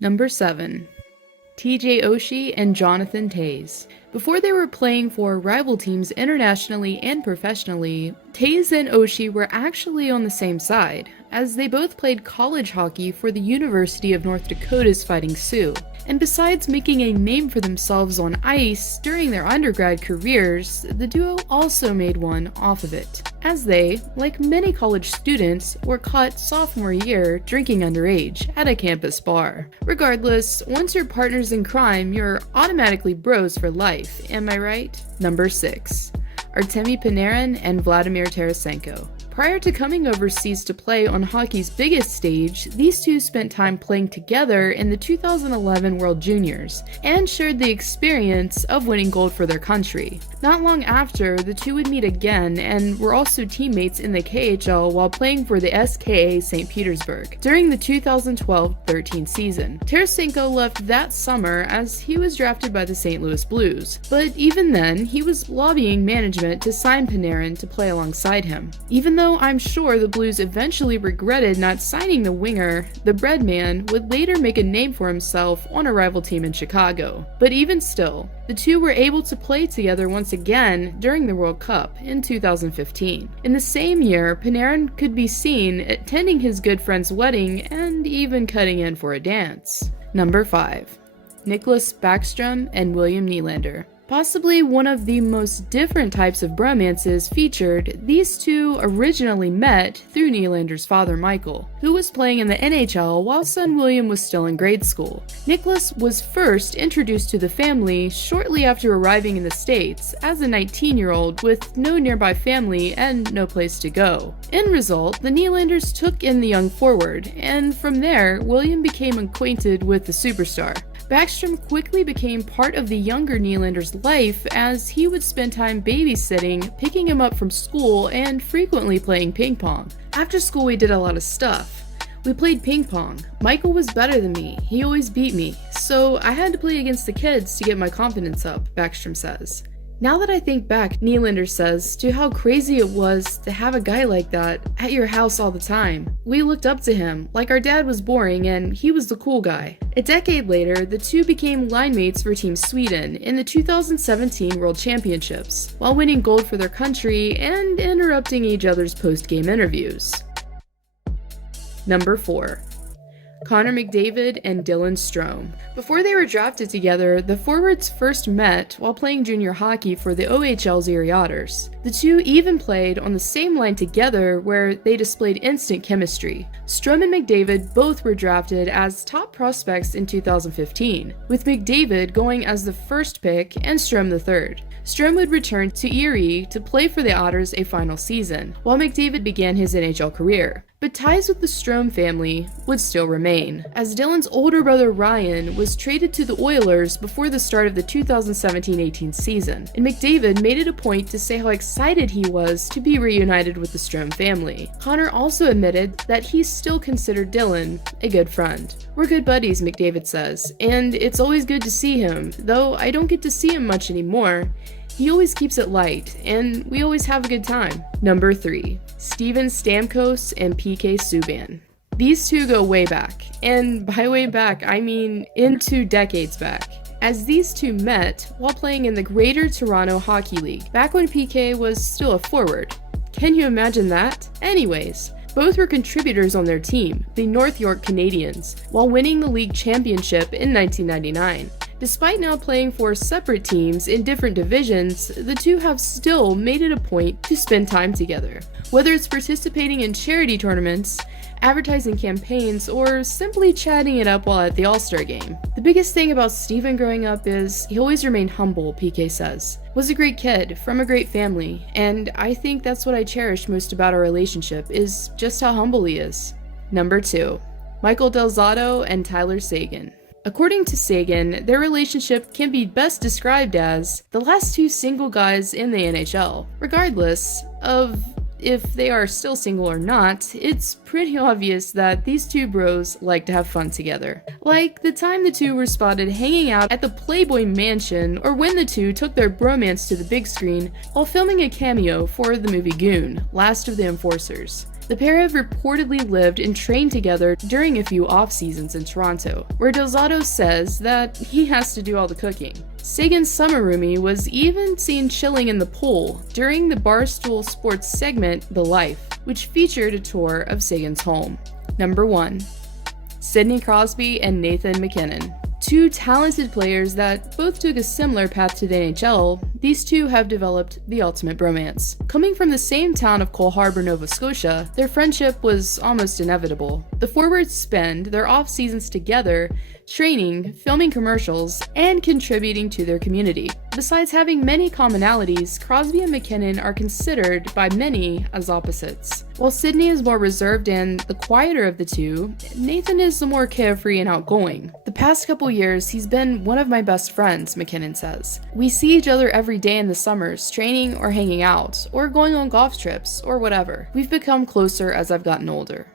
Number 7. TJ Oshi and Jonathan Toews. Before they were playing for rival teams internationally and professionally, Toews and Oshie were actually on the same side, as they both played college hockey for the University of North Dakota's Fighting Sioux. And besides making a name for themselves on ice during their undergrad careers, the duo also made one off of it, as they, like many college students, were caught sophomore year drinking underage at a campus bar. Regardless, once you're partners in crime, you're automatically bros for life, am I right? Number 6. Artemi Panarin and Vladimir Tarasenko. Prior to coming overseas to play on hockey's biggest stage, these two spent time playing together in the 2011 World Juniors and shared the experience of winning gold for their country. Not long after, the two would meet again and were also teammates in the KHL while playing for the SKA St. Petersburg during the 2012-13 season. Tarasenko left that summer as he was drafted by the St. Louis Blues, but even then, he was lobbying management to sign Panarin to play alongside him. Even though I'm sure the Blues eventually regretted not signing the winger, the Breadman would later make a name for himself on a rival team in Chicago. But even still, the two were able to play together once again during the World Cup in 2015. In the same year, Panarin could be seen attending his good friend's wedding and even cutting in for a dance. Number 5. Nicholas Backstrom and William Nylander. Possibly one of the most different types of bromances featured, these two originally met through Nylander's father Michael, who was playing in the NHL while son William was still in grade school. Nicholas was first introduced to the family shortly after arriving in the States as a 19-year-old with no nearby family and no place to go. End result, the Nylanders took in the young forward, and from there, William became acquainted with the superstar. Backstrom quickly became part of the younger Nylander's life as he would spend time babysitting, picking him up from school, and frequently playing ping pong. After school we did a lot of stuff. We played ping pong. Michael was better than me, he always beat me, so I had to play against the kids to get my confidence up, Backstrom says. Now that I think back, Nylander says, to how crazy it was to have a guy like that at your house all the time. We looked up to him, like our dad was boring and he was the cool guy. A decade later, the two became line mates for Team Sweden in the 2017 World Championships, while winning gold for their country and interrupting each other's post-game interviews. Number 4. Connor McDavid and Dylan Strome. Before they were drafted together, the forwards first met while playing junior hockey for the OHL's Erie Otters. The two even played on the same line together where they displayed instant chemistry. Strome and McDavid both were drafted as top prospects in 2015, with McDavid going as the first pick and Strome the third. Strome would return to Erie to play for the Otters a final season, while McDavid began his NHL career. But ties with the Strome family would still remain, as Dylan's older brother Ryan was traded to the Oilers before the start of the 2017-18 season, and McDavid made it a point to say how excited he was to be reunited with the Strome family. Connor also admitted that he still considered Dylan a good friend. "We're good buddies," McDavid says, "and it's always good to see him, though I don't get to see him much anymore. He always keeps it light, and we always have a good time." Number 3. Steven Stamkos and PK Subban. These two go way back, and by way back, I mean into decades back, as these two met while playing in the Greater Toronto Hockey League, back when PK was still a forward. Can you imagine that? Anyways, both were contributors on their team, the North York Canadians, while winning the league championship in 1999. Despite now playing for separate teams in different divisions, the two have still made it a point to spend time together. Whether it's participating in charity tournaments, advertising campaigns, or simply chatting it up while at the All-Star game. The biggest thing about Steven growing up is he always remained humble, PK says. Was a great kid, from a great family, and I think that's what I cherish most about our relationship, is just how humble he is. Number 2. Michael Del Zotto and Tyler Seguin. According to Seguin, their relationship can be best described as the last two single guys in the NHL. Regardless of if they are still single or not, it's pretty obvious that these two bros like to have fun together. Like the time the two were spotted hanging out at the Playboy Mansion, or when the two took their bromance to the big screen while filming a cameo for the movie Goon, Last of the Enforcers. The pair have reportedly lived and trained together during a few off-seasons in Toronto, where Zotto says that he has to do all the cooking. Seguin's summer roomie was even seen chilling in the pool during the Barstool Sports segment The Life, which featured a tour of Seguin's home. Number 1. Sidney Crosby and Nathan MacKinnon. Two talented players that both took a similar path to the NHL, these two have developed the ultimate bromance. Coming from the same town of Cole Harbour, Nova Scotia, their friendship was almost inevitable. The forwards spend their off-seasons together, training, filming commercials, and contributing to their community. Besides having many commonalities, Crosby and MacKinnon are considered by many as opposites. While Sidney is more reserved and the quieter of the two, Nathan is the more carefree and outgoing. The past couple years, he's been one of my best friends, MacKinnon says. We see each other every day in the summers, training or hanging out, or going on golf trips, or whatever. We've become closer as I've gotten older.